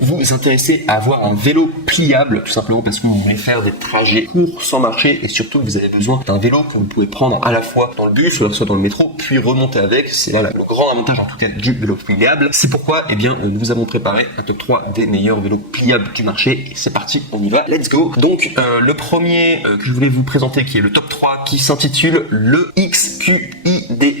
vous intéressez à avoir un vélo pliable, tout simplement parce que vous voulez faire des trajets courts sans marcher et surtout que vous avez besoin d'un vélo que vous pouvez prendre à la fois dans le bus, soit dans le métro, puis remonter avec. C'est là le grand avantage en tout cas du vélo pliable. C'est pourquoi nous vous avons préparé un top 3 des meilleurs vélos pliables du marché. Et c'est parti, on y va, let's go. Donc le premier que je voulais vous présenter, qui est le top 3, qui s'intitule le XQIDA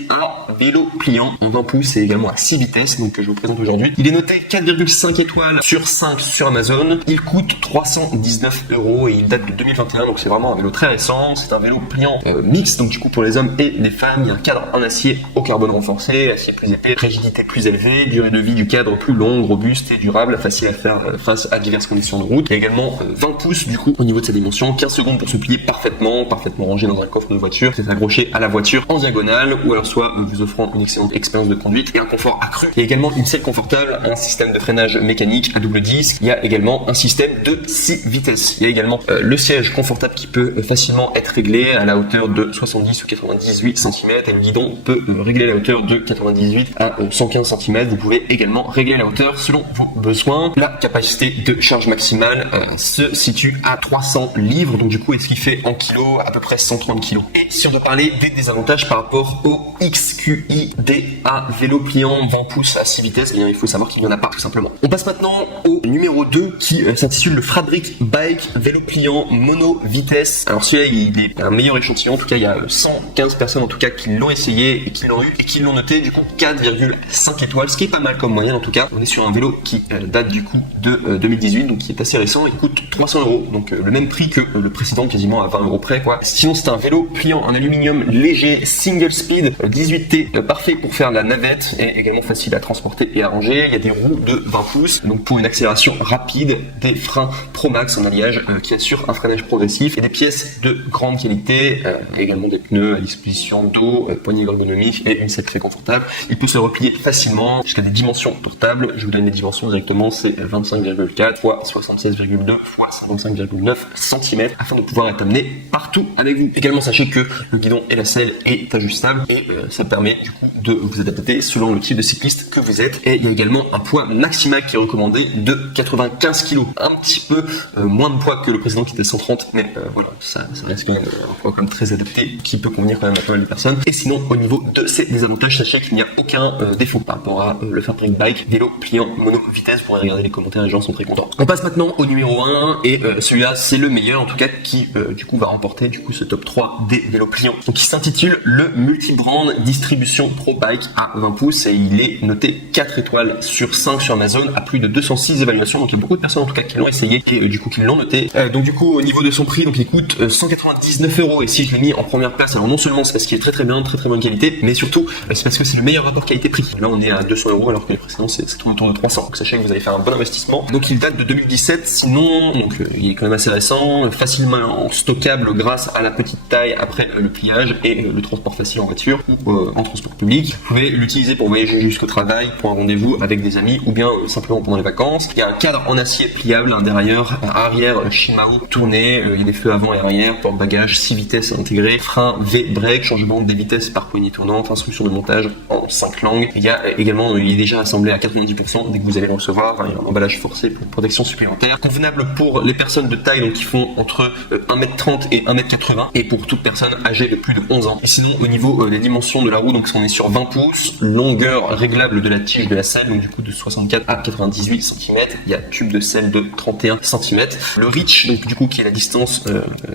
vélo pliant en 20 pouces et également à 6 vitesses, donc que je vous présente aujourd'hui. Il est noté 4,5 étoiles sur 5 sur Amazon. Il coûte 319 € et il date de 2021, donc c'est vraiment un vélo très récent. C'est un vélo pliant mixte, donc du coup pour les hommes et les femmes. Il y a un cadre en acier au carbone renforcé, acier plus épais, rigidité plus élevée, durée de vie du cadre plus longue, robuste et durable, facile à faire face à diverses conditions de route. Il y a également 20 pouces du coup au niveau de sa dimension, 15 secondes pour se plier parfaitement rangé dans un coffre de voiture. C'est accroché à la voiture en diagonale ou alors soit vous offrant une excellente expérience de conduite et un confort accru. Il y a également une selle confortable, un système de freinage mécanique à double disque. Il y a également un système de 6 vitesses. Il y a également le siège confortable qui peut facilement être réglé à la hauteur de 70 ou 98 cm et le guidon peut régler la hauteur de 98 à 115 cm. Vous pouvez également régler la hauteur selon vos besoins. La capacité de charge maximale se situe à 300 livres, donc du coup, ce qui fait en kilos à peu près 130 kg. Et si on doit parler des désavantages par rapport au XQIDA vélo pliant 20 pouces à 6 vitesses, bien il faut savoir qu'il n'y en a pas tout simplement. On passe maintenant au numéro 2 qui s'intitule le Fabric Bike vélo pliant mono vitesse. Alors celui-là il est un meilleur échantillon, en tout cas il y a 115 personnes en tout cas qui l'ont essayé et qui l'ont eu et qui l'ont noté du coup 4,5 étoiles, ce qui est pas mal comme moyenne en tout cas. On est sur un vélo qui date du coup de 2018, donc qui est assez récent. Il coûte 300 €, donc le même prix que le précédent, quasiment à 20 € près quoi. Sinon c'est un vélo pliant en aluminium léger single speed 18T, parfait pour faire la navette et également facile à transporter et à ranger. Il y a des roues de 20 pouces, donc pour une accélération rapide, des freins Pro Max en alliage qui assurent un freinage progressif et des pièces de grande qualité, également des pneus à disposition dos, poignée ergonomique et une selle très confortable. Il peut se replier facilement jusqu'à des dimensions portables. Je vous donne les dimensions directement, c'est 25,4 x 76,2 x 55,9 cm afin de pouvoir être amené partout avec vous. Également sachez que le guidon et la selle est ajustable et ça permet du coup de vous adapter selon le type de cycliste que vous êtes. Et il y a également un poids maximal qui est recommandé de 95 kg, un petit peu moins de poids que le précédent qui était 130, mais voilà, ça reste quand même un poids comme très adapté qui peut convenir quand même à pas mal de personnes. Et sinon au niveau de ces désavantages, sachez qu'il n'y a aucun défaut par rapport à le Fabric Bike vélo pliant mono vitesse. Vous pourrez regarder les commentaires, les gens sont très contents. On passe maintenant au numéro 1 et celui-là c'est le meilleur en tout cas qui du coup va remporter du coup ce top 3 des vélos pliants. Donc il s'intitule le Multibrand Distribution Pro Bike à 20 pouces et il est noté 4 étoiles sur 5 sur Amazon à plus de 206 évaluations. Donc il y a beaucoup de personnes en tout cas qui l'ont essayé et du coup qui l'ont noté. Donc du coup au niveau de son prix, donc il coûte 199 € et si je l'ai mis en première place, alors non seulement c'est parce qu'il est très bien, très bonne qualité, mais surtout c'est parce que c'est le meilleur rapport qualité-prix. Là on est à 200 € alors que les précédents c'est tout autour de 300. Donc sachez que vous allez faire un bon investissement. Donc il date de 2017, sinon donc il est quand même assez récent, facilement stockable grâce à la petite taille après le pliage et le transport facile en voiture ou en transport public. Vous pouvez l'utiliser pour voyager jusqu'au travail, pour un rendez-vous avec des amis ou bien simplement pendant les vacances. Il y a un cadre en acier pliable, un derrière, un arrière Shimano tourné, il y a des feux avant et arrière, porte-bagages, 6 vitesses intégrées, frein V-break, changement des vitesses par poignée tournante, instruction de montage en 5 langues. Il y a également, il est déjà assemblé à 90% dès que vous allez le recevoir. Il y a un emballage forcé pour protection supplémentaire. Convenable pour les personnes de taille donc qui font entre 1m30 et 1m80 et pour toute personne âgée de plus de 11 ans. Et sinon au niveau des dimensions de la roue, donc on est sur 20 pouces, longueur réglable de la tige de la selle, donc du coup de 64 à 98 cm. Il y a tube de selle de 31 cm. Le reach, donc du coup qui est la distance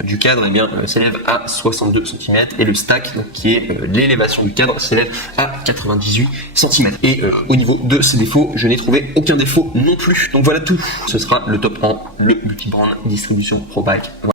du cadre, eh bien s'élève à 62 cm et le stack donc, qui est l'élévation du cadre s'élève à 98 cm. Et au niveau de ces défauts, je n'ai trouvé aucun défaut non plus. Donc voilà tout. Ce sera le top 1, le Multibrand Distribution Pro Bike.